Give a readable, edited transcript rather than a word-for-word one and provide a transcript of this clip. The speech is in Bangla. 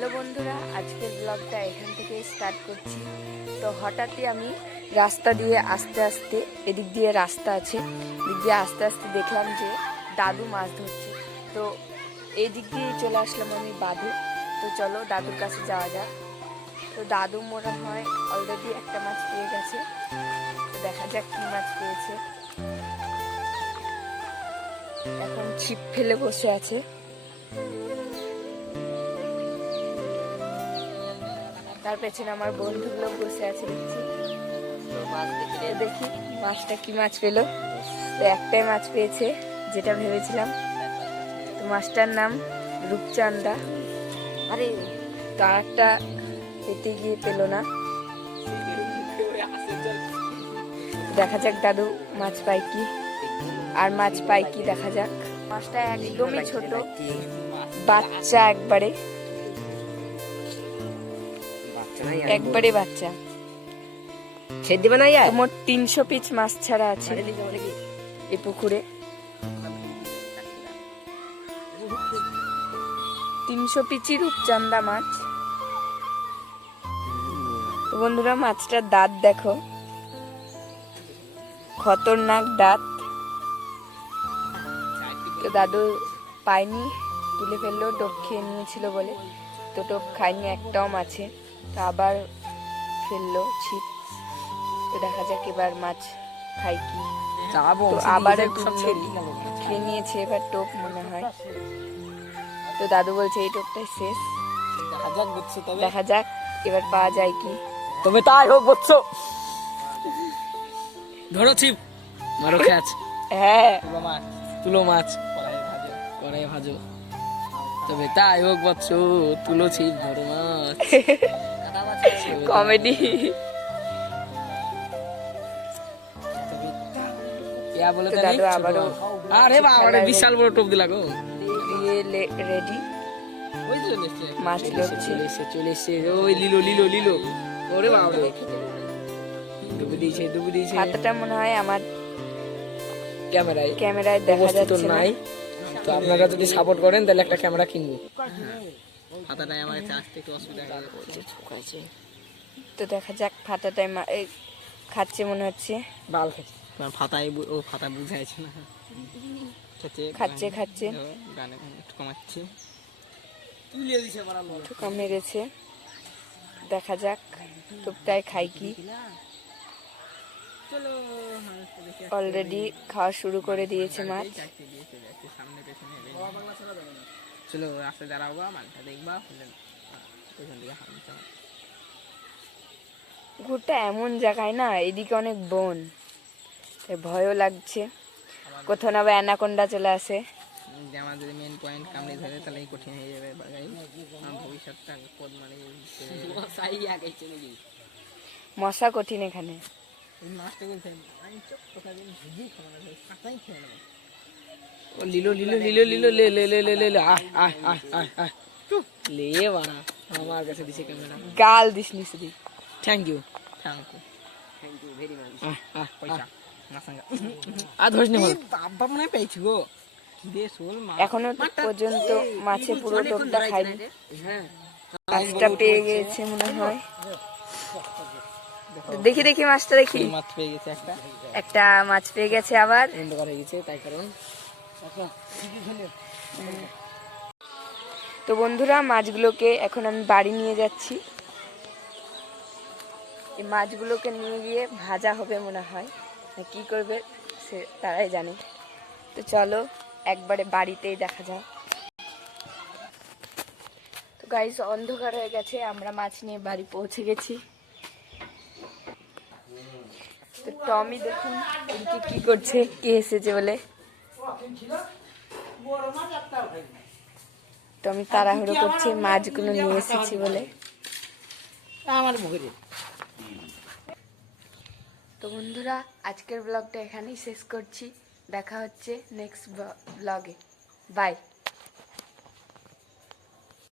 হ্যালো বন্ধুরা, আজকের ব্লগটা এখান থেকে স্টার্ট করছি। তো হঠাৎই আমি রাস্তা দিয়ে আস্তে আস্তে, এদিক দিয়ে রাস্তা আছে, এদিক দিয়ে আস্তে আস্তে দেখলাম যে দাদু মাছ ধরছে। তো এই দিক দিয়ে চলে আসলাম আমি বাঁধে। তো চলো দাদুর কাছে যাওয়া যাক। তো দাদু মনে হয় অলরেডি একটা মাছ পেয়ে গেছে। তো দেখা যাক কি মাছ পেয়েছে। এখন ছিপ ফেলে বসে আছে। তার পেছনে আমার বন্ধুগুলো বসে আছে দেখছি। দেখি মাছটা কি মাছ পেলো। তো একটাই মাছ পেয়েছে, যেটা ভেবেছিলাম। তো মাছটার নাম রূপচাঁদা। আরে তো আরেকটা পেতে গিয়ে পেলো না। দেখা যাক দাদু মাছ পায় কি, আর মাছ পায় কি দেখা যাক। মাছটা একদমই ছোট, বাচ্চা, একবারে বাচ্চা। মোট 300 পিস মাছ ছাড়া আছে এই পুকুরে। 300 পিচি রূপচাঁদা মাছ। তো বন্ধুরা, মাছটার দাঁত দেখো, খতরনাক দাঁত। তো দাদু পায়নি, তুলে ফেললো, টোপ খেয়ে নিয়েছিল বলে। তো টোপ খায়নি একটাও মাছে। তো আবার ফেললো ছিপ। তো দেখা যাক এবার মাছ খাই কি। তো আবার খেয়ে নিয়েছে, এবার টোপ মনে হয়। তো দাদু বলছে এই টোপটাই শেষ, দেখা যাক এবার পাওয়া যায় কি। তবে তাই হোক বৎস, ধরো ছিপ, মারো খ্যাচ। হ্যাঁ, তুলো মাছ, কড়াই ভাজো। তবে তাই হোক বৎস, তুলো ছিপ, ধরো মাছ। কমেডি। দাদু আবারও আরে বাবা, বিশাল বড় টোপ দিলা গো। রেডি, মাছ চলে এসছে। ওই লিলো। ওরে বাবা, ডুবে দিয়েছে। হাতটা মনে হয় আমার ক্যামেরায় দেখা যাচ্ছে না। তো আপনারা যদি সাপোর্ট করেন তাহলে একটা ক্যামেরা কিনবো। ফাতাটাই আমার চাষতে একটু অসুবিধা হয়েছে। তো দেখা যাক, ফাটাটাই খাচ্ছে মনে হচ্ছে। বাল খাচ্ছে, ফাতা বুঝাইছে না। খাচ্ছে গানে একটু কমাচ্ছে, ঠোকা মেরেছে। দেখা যাক টুকটাই খাই কি। অলরেডি খাওয়া শুরু করে দিয়েছে মাছ। চলো রাস্তায় দাঁড়াবা, মালটা দেখবা। পুকুরটা এমন জায়গায় না, এদিকে অনেক বন, তাই ভয়ও লাগছে। কোথাও না বা অ্যানাকোন্ডা চলে আসে। আমার যদি মেন পয়েন্ট কামড়ে ধরে তাহলে কঠিন হয়ে যাবে। ভবিষ্যৎটা পদ মানে মশা কঠিন এখানে। লিলো লে বানা আমার কাছে দিছে ক্যামেরা। গাল দিসনি শুধু। Thank you very much. পয়সা ধরিস না বাবা, মনে পেয়েছি গো। এখনো পর্যন্ত মাছে পুরো টোপটা খায়নি। মাছটা পেয়ে গেছে মনে হয়। দেখি মাছটা দেখি। মাছ পেয়ে গেছে, একটা মাছ পেয়ে গেছে আবার। হয়ে গেছে, তাই কারণ। তো বন্ধুরা, মাছগুলোকে এখন আমি বাড়ি নিয়ে যাচ্ছি। এই মাছগুলোকে নিয়ে গিয়ে ভাজা হবে মনে হয়, কি করবে সে তারাই জানে। তো চলো একবারে বাড়িতেই দেখা যাক। তো গাইস, অন্ধকার হয়ে গেছে, আমরা মাছ নিয়ে বাড়ি পৌঁছে গেছি। তো টমি দেখুন এদিকে কি করছে, কে এসেছে বলে। টমি তাড়াহুড়ো করছে মাছগুলো নিয়ে এসেছি বলে। তো বন্ধুরা, আজকের ব্লগটা এখানেই শেষ করছি। দেখা হচ্ছে নেক্সট ব্লগে। বাই।